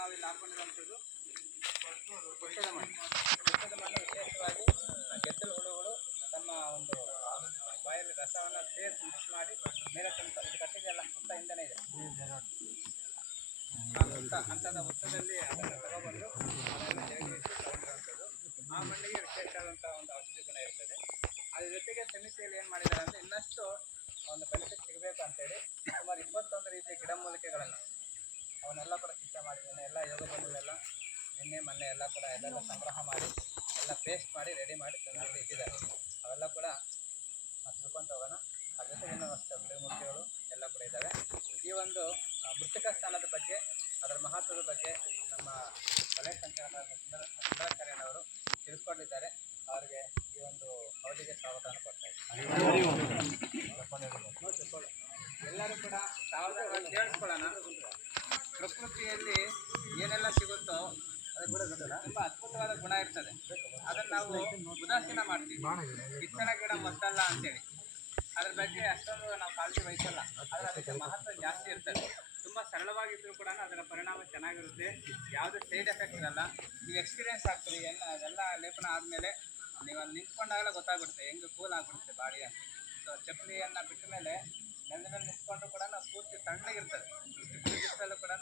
ನಾವು ಇಲ್ಲಿ ಹಾಕೊಂಡಿರುವಂಥದ್ದು ವರ್ಷದ ಮಣ್ಣು. ವರ್ಷದ ಮಣ್ಣು ವಿಶೇಷವಾಗಿ ಗೆದ್ದಲು ಹುಳುಗಳು ತಮ್ಮ ಒಂದು ಬಾಯಲ್ಲಿ ರಸವನ್ನು ಸೇರಿಸಿ ಮಿಕ್ಸ್ ಮಾಡಿ ಮೇಲೆ ತಿಂತಾರೆ. ಇದು ಕಟ್ಟಿಗೆಲ್ಲ ಹುತ್ತ ಹಿಂದೆನೇ ಇದೆ. ಆ ಹುತ್ತ ಹಂತದ ಹುತ್ತದಲ್ಲಿ ಅದನ್ನು ತಗೊಬಂದು ಅದನ್ನು ಜರುಗಿಸಿ ತಗೊಂಡಿರುವಂಥದ್ದು. ಆ ಮಣ್ಣಿಗೆ ವಿಶೇಷವಾದಂಥ ಒಂದು ಔಷಧಿ ಗುಣ ಇರ್ತದೆ. ಅದ್ರ ಜೊತೆಗೆ ಸಮಿತಿಯಲ್ಲಿ ಏನು ಮಾಡಿದ್ದಾರೆ ಅಂದರೆ ಇನ್ನಷ್ಟು ಒಂದು ಬೆನಿಫಿಟ್ ಸಿಗಬೇಕು ಅಂತೇಳಿ ಸುಮಾರು 21 ರೀತಿಯ ಗಿಡಮೂಲಿಕೆಗಳನ್ನು ಅವನ್ನೆಲ್ಲ ಕೂಡ ಸಿದ್ಧ ಮಾಡಿದ್ದೇನೆ. ಎಲ್ಲ ಯೋಗ ಬಂಧುಗಳೆಲ್ಲ ನಿನ್ನೆ ಮೊನ್ನೆ ಎಲ್ಲ ಕೂಡ ಎಲ್ಲೆಲ್ಲ ಸಂಗ್ರಹ ಮಾಡಿ ಎಲ್ಲ ಪೇಸ್ಟ್ ಮಾಡಿ ರೆಡಿ ಮಾಡಿ ತಂದು ಇಟ್ಟಿದ್ದಾರೆ. ಅವೆಲ್ಲ ಕೂಡ ತಿಳ್ಕೊತ ಹೋಗೋಣ. ಅದ್ರ ಜೊತೆಗೆ ಇನ್ನೂ ಅಷ್ಟು ಗಿಡಮೂಲಿಕೆಗಳು ಎಲ್ಲ ಕೂಡ ಇದ್ದಾವೆ. ಈ ಒಂದು ಮೃತ್ತಿಕ ಸ್ಥಾನದ ಬಗ್ಗೆ, ಅದರ ಮಹತ್ವದ ಬಗ್ಗೆ ನಮ್ಮ ಕಲೆ ಸುಂದರಾಚಾರ್ಯನವರು ತಿಳಿಸ್ಕೊಂಡಿದ್ದಾರೆ. ಅವರಿಗೆ ಈ ಒಂದು ಅವಧಿಗೆ ಸ್ವಾಗತವನ್ನು ಕೊಡ್ತಾ ಇದ್ದಾರೆ. ಎಲ್ಲರೂ ಕೂಡ ಸಾವಧಾನವಾಗಿ ಕೇಳಿಸ್ಕೊಳ್ಳೋಣ. ಪ್ರಕೃತಿಯಲ್ಲಿ ಏನೆಲ್ಲ ಸಿಗುತ್ತೋ ಅದು ಕೂಡ ತುಂಬ ಅದ್ಭುತವಾದ ಗುಣ ಇರ್ತದೆ. ಅದನ್ನು ನಾವು ಉದಾಸೀನ ಮಾಡ್ತೀವಿ. ಕಿತ್ತಳೆ ಗಿಡ ಮದ್ದಲ್ಲ ಅಂತೇಳಿ ಅದ್ರ ಬಗ್ಗೆ ಅಷ್ಟೊಂದು ನಾವು ಕಾಳಜಿ ವಹಿಸಲ್ಲ. ಆದರೆ ಅದಕ್ಕೆ ಮಹತ್ವ ಜಾಸ್ತಿ ಇರ್ತದೆ. ತುಂಬ ಸರಳವಾಗಿದ್ದರೂ ಕೂಡ ಅದರ ಪರಿಣಾಮ ಚೆನ್ನಾಗಿರುತ್ತೆ. ಯಾವುದೇ ಸೈಡ್ ಎಫೆಕ್ಟ್ ಇರಲ್ಲ. ನೀವು ಎಕ್ಸ್ಪೀರಿಯೆನ್ಸ್ ಆಗ್ತೀರಿ. ಅದೆಲ್ಲ ಲೇಪನ ಆದಮೇಲೆ ನೀವು ಅಲ್ಲಿ ನಿಂತ್ಕೊಂಡಾಗಲೇ ಗೊತ್ತಾಗ್ಬಿಡುತ್ತೆ ಹೆಂಗೆ ಕೂಲ್ ಆಗಿಬಿಡುತ್ತೆ ಬಾಡಿ ಅಂತ. ಸೊ ಚಪ್ಪಲಿಯನ್ನು ಬಿಟ್ಟ ಮೇಲೆ ನೆಲದ ಮೇಲೆ ನಿಂತ್ಕೊಂಡ್ರು ಕೂಡ ಪೂರ್ತಿ ತಣ್ಣಗಿರ್ತದೆ. ಇಷ್ಟು ಬಿಸಿಲಲ್ಲೂ ಕೂಡ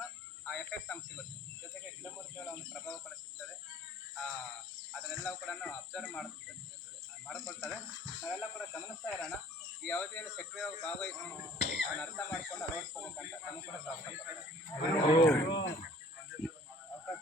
ಆ ಎಫೆಕ್ಟ್ ನಮ್ಗೆ ಸಿಗುತ್ತೆ. ಜೊತೆಗೆ ಗಿಡಮೂಲಿಕೆಗಳ ಒಂದು ಪ್ರಭಾವ ಕೂಡ ಸಿಗ್ತದೆ. ಅದನ್ನೆಲ್ಲವೂ ಕೂಡ ಅಬ್ಸರ್ವ್ ಮಾಡಿಕೊಳ್ತವೆ. ನಾವೆಲ್ಲ ಕೂಡ ಗಮನಿಸ್ತಾ ಇರೋಣ. ಈ ಅವಧಿಯಲ್ಲಿ ಸಕ್ರಿಯವಾಗಿ ಭಾಗವಹಿಸಿ ಅದನ್ನು ಅರ್ಥ ಮಾಡ್ಕೊಂಡು ಅಳವಡಿಸ್ಕೋಬೇಕಂತ ನಮಗೂ ಕೂಡ ಸ್ವಾಗತ.